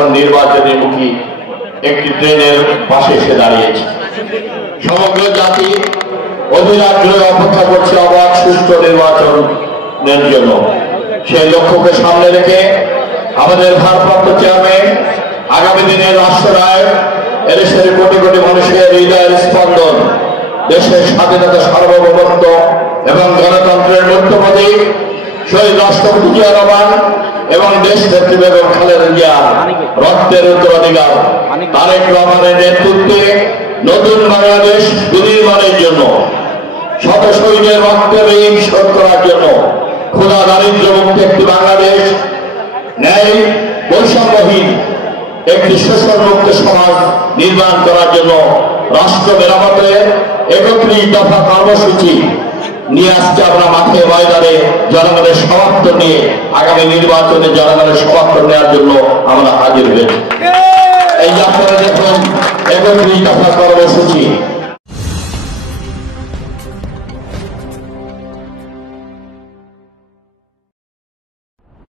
এখন নির্বাচনের মুখী একটি ট্রেনের পাশে এসে দাঁড়িয়েছে। সমগ্র জাতি অধীর আগ্রহে অপেক্ষা করছে অবাধ সুষ্ঠু নির্বাচনের জন্য। সেই লক্ষ্যকে সামনে রেখে আমাদের ভারপ্রাপ্ত চেয়ারম্যান আগামী দিনের রাষ্ট্রনায়ক, এদেশের কোটি কোটি মানুষের হৃদয়ের স্পন্দন, দেশের স্বাধীনতা, সার্বভৌমত্ব এবং গণতন্ত্রের মূর্তপ্রতীক শহীদ রাষ্ট্রপতি জিয়া রহমান এবং দেশ নেত্রী বেগম খালেদা জিয়ার রক্তের উত্তরাধিকার তারেক রহমানের নেতৃত্বে নতুন বাংলাদেশ বিনির্মাণের জন্য, শত শহীদের রক্তের ঋণ শোধ করার জন্য, ক্ষুধা দারিদ্র মুক্ত একটি বাংলাদেশ, ন্যায় বৈষম্যহীন একটি শোষণ মুক্ত সমাজ নির্মাণ করার জন্য রাষ্ট্র মেরামতের ৩১ দফা কর্মসূচি নিয়ে আসছে আমরা মাঠে ময়দানে জনগণের সমর্থন নিয়ে আগামী নির্বাচনে জনগণের সমর্থন নেওয়ার জন্য আমরা হাজির হয়েছি। এই যে আপনারা দেখুন ৩১ দফা কর্মসূচি,